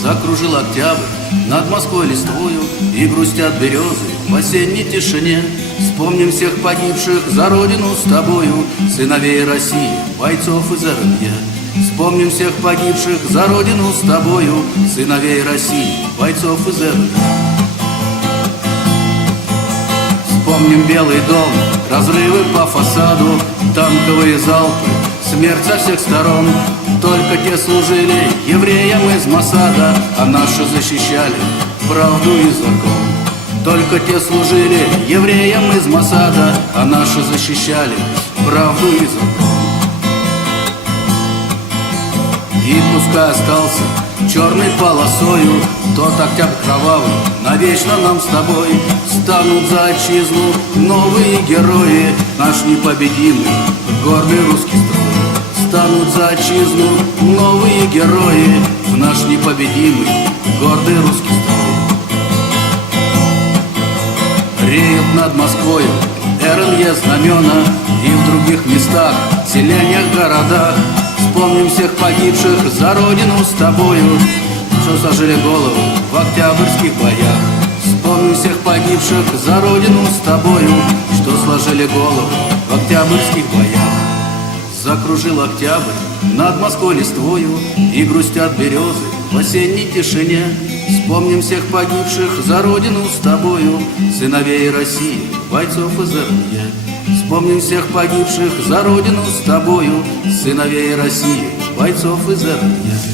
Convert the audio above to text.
закружил октябрь над Москвой листвою, и грустят березы в осенней тишине. Вспомним всех погибших за родину с тобою, сыновей России, бойцов из РНЕ. Вспомним всех погибших за родину с тобою, сыновей России, бойцов из РНЕ. Вспомним Белый дом, разрывы по фасаду, танковые залпы, смерть со всех сторон. Только те служили евреям из Моссада, а наши защищали правду и закон. Только те служили евреям из Моссада, а наши защищали правду и закон. И пускай остался черной полосою тот октябрь кровавый, навечно нам с тобой станут за отчизну новые герои. Наш непобедимый, гордый русский строй. Станут за отчизну новые герои, в наш непобедимый, гордый русский строй. Реют над Москвою РНЕ знамена, и в других местах, селениях, городах. Вспомним всех погибших за родину с тобою, что сложили голову в октябрьских боях. Вспомним всех погибших за родину с тобою, что сложили голову в октябрьских боях. Закружил октябрь над Москвой листвою, и грустят березы в осенней тишине. Вспомним всех погибших за родину с тобою, сыновей России, бойцов из РНЕ. Вспомним всех погибших за родину с тобою, сыновей России, бойцов из РНЕ.